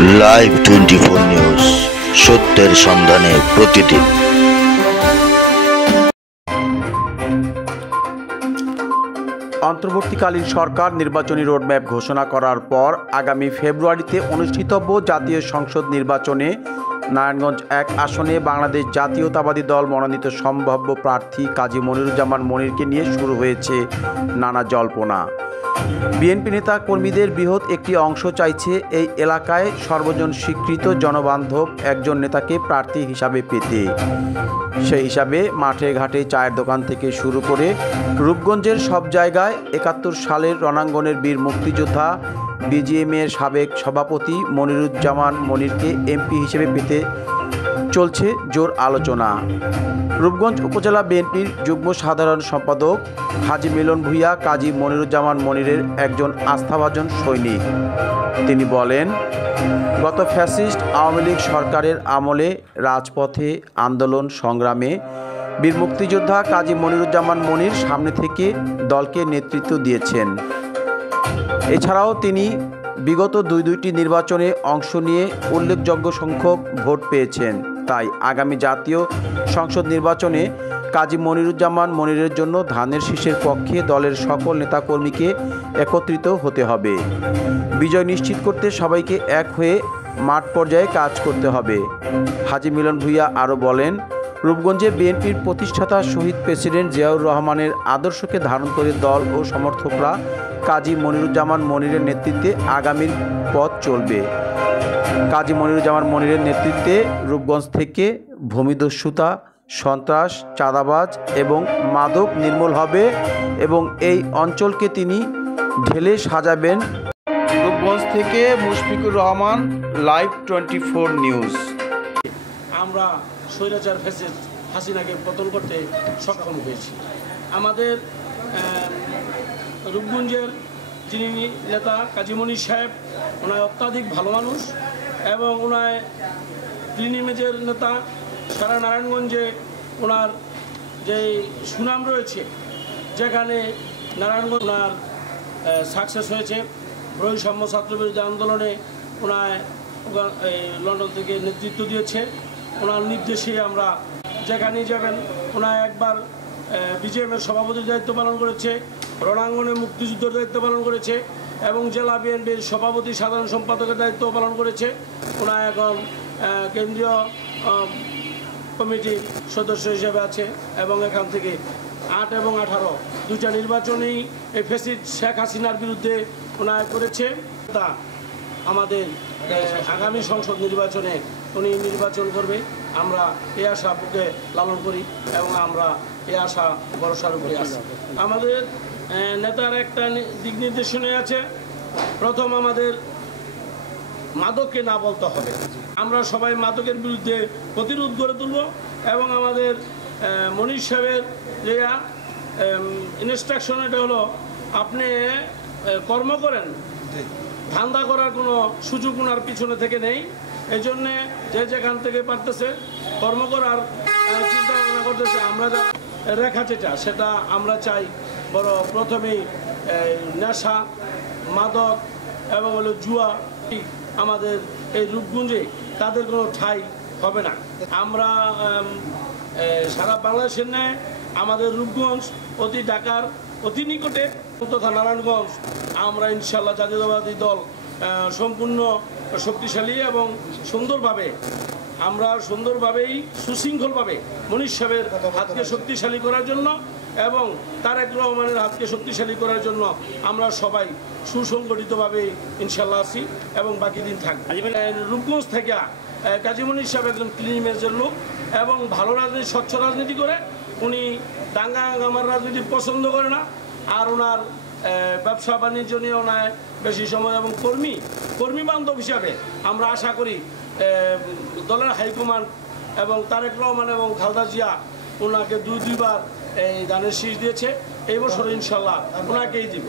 Live 24 news, সত্যের সন্ধানে প্রতিদিন। অন্তর্বর্তীকালীন সরকার নির্বাচনী রোডম্যাপ ঘোষণা করার পর আগামী ফেব্রুয়ারিতে অনুষ্ঠিতব্য জাতীয় সংসদ নির্বাচনে নারায়ণগঞ্জ ১ আসনে বাংলাদেশ জাতীয়তাবাদী দল মনোনীত সম্ভাব্য প্রার্থী কাজী মনিরুজ্জামান মনিরকে নিয়ে শুরু হয়েছে নানা জল্পনা। বিএনপি নেতা কর্মীদের বৃহৎ একটি অংশ চাইছে এই এলাকায় সর্বজন স্বীকৃত জনবান্ধব একজন নেতাকে প্রার্থী হিসাবে পেতে। সেই হিসাবে মাঠে ঘাটে চায়ের দোকান থেকে শুরু করে রূপগঞ্জের সব জায়গায় ৭১ সালের রণাঙ্গনের বীর মুক্তিযোদ্ধা বিজিএমের সাবেক সভাপতি মনিরুজ্জামান মনিরকে এমপি হিসেবে পেতে চলছে জোর আলোচনা। রূপগঞ্জ উপজেলা বিএনপির যুগ্ম সাধারণ সম্পাদক হাজী মিলন ভূঁইয়া কাজী মনিরুজ্জামান মনিরের একজন আস্থাভাজন সৈনিক। তিনি বলেন, গত ফ্যাসিস্ট আওয়ামী লীগ সরকারের আমলে রাজপথে আন্দোলন সংগ্রামে বীর মুক্তিযোদ্ধা কাজী মনিরুজ্জামান মনির সামনে থেকে দলকে নেতৃত্ব দিয়েছেন। এছাড়াও তিনি বিগত দুইটি নির্বাচনে অংশ নিয়ে উল্লেখযোগ্য সংখ্যক ভোট পেয়েছেন। তাই আগামী জাতীয় সংসদ নির্বাচনে কাজী মনিরুজ্জামান মনিরের জন্য ধানের শীষের পক্ষে দলের সকল নেতাকর্মীকে একত্রিত হতে হবে। বিজয় নিশ্চিত করতে সবাইকে এক হয়ে মাঠ পর্যায়ে কাজ করতে হবে। হাজী মিলন ভূঁইয়া আরও বলেন, রূপগঞ্জে বিএনপির প্রতিষ্ঠাতা শহীদ প্রেসিডেন্ট জিয়াউর রহমানের আদর্শকে ধারণ করে দল ও সমর্থকরা কাজী মনিরুজ্জামান মনিরের নেতৃত্বে আগামীর পথ চলবে। কাজী মনিরুজ্জামান মনিরের নেতৃত্বে রূপগঞ্জ থেকে ভূমিদস্যুতা, সন্ত্রাস, চাঁদাবাজ এবং মাদক নির্মূল হবে এবং এই অঞ্চলকে তিনি ঢেলে সাজাবেন। রূপগঞ্জ থেকে মুশফিকুর রহমান, লাইভ 24 নিউজ। আমরা স্বৈরাচার ফ্যাসিস্ট হাসিনাকে পতন করতে সক্ষম হয়েছি। আমাদের রূপগঞ্জের যিনি নেতা কাজী মনির সাহেব, ওনার অত্যাধিক ভালো মানুষ এবং ওনার ক্লিন ইমেজের নেতা। সারা নারায়ণগঞ্জে ওনার যে সুনাম রয়েছে, যেখানে নারায়ণগঞ্জ ওনার সাকসেস হয়েছে। বৈষম্য ছাত্রবিরোধী আন্দোলনে ওনার লন্ডন থেকে নেতৃত্ব দিয়েছে। ওনার নির্দেশে আমরা যেখানেই যাবেন, ওনার একবার বিজিএমের সভাপতির দায়িত্ব পালন করেছে, রণাঙ্গনে মুক্তিযুদ্ধের দায়িত্ব পালন করেছে এবং জেলা বিএনপির সভাপতি সাধারণ সম্পাদকের দায়িত্ব পালন করেছে। ওনার এখন কেন্দ্রীয় কমিটির সদস্য হিসেবে আছে এবং এখান থেকে ৮ এবং ১৮ দুইটা নির্বাচনেই এই ফ্যাসিস্ট শেখ হাসিনার বিরুদ্ধে ওনার করেছে। তা আমাদের আগামী সংসদ নির্বাচনে উনি নির্বাচন করবে, আমরা এই আশা বুকে লালন করি এবং আমরা এই আশা ভরসার উপরে আছি। আমাদের নেতার একটা দিক নির্দেশনা আছে। প্রথম, আমাদের মাদককে না বলতে হবে। আমরা সবাই মাদকের বিরুদ্ধে প্রতিরোধ গড়ে তুলব এবং আমাদের মনির সাহেবের যে ইনস্ট্রাকশন, এটা হলো আপনি কর্ম করেন, ধান্দা করার কোনো সুযোগ ওনার পিছনে থেকে নেই। এই জন্যে যে যেখান থেকে পারতেছে কর্ম করার চিন্তা ভাবনা করতেছে। আমরা যা রেখা যেটা সেটা আমরা চাই, বড় প্রথমেই নেশা, মাদক এবং হলো জুয়া আমাদের এই রূপগঞ্জে তাদের কোনো ঠাঁই হবে না। আমরা সারা বাংলাদেশের ন্যায় আমাদের রূপগঞ্জ অতি ঢাকার অতি নিকটে তথা নারায়ণগঞ্জ আমরা ইনশাল্লাহ জাতীয়তাবাদী দল সম্পূর্ণ শক্তিশালী এবং সুন্দরভাবেই সুশৃঙ্খলভাবে মনির সাহেবের হাতকে শক্তিশালী করার জন্য এবং তারেক রহমানের হাতকে শক্তিশালী করার জন্য আমরা সবাই সুসংগঠিতভাবে ইনশাল্লাহ আছি এবং বাকি দিন থাকবে। রূপগঞ্জ থেকে কাজী মনির সাহেব একজন ক্লিন ইমেজের লোক এবং ভালো রাজনীতি, স্বচ্ছ রাজনীতি করে। উনি দাঙ্গা হাঙ্গামার রাজনীতি পছন্দ করে না। আর ওনার ব্যবসা বাণিজ্য নিয়ে ওনার বেশি সময় এবং কর্মী বান্ধব হিসাবে আমরা আশা করি দলের হাইকমান্ড এবং তারেক রহমান এবং খালেদা জিয়া ওনাকে দুইবার এই ধানের শীষ দিয়েছে। এই বছর ইনশাল্লাহ ওনাকেই দিবে।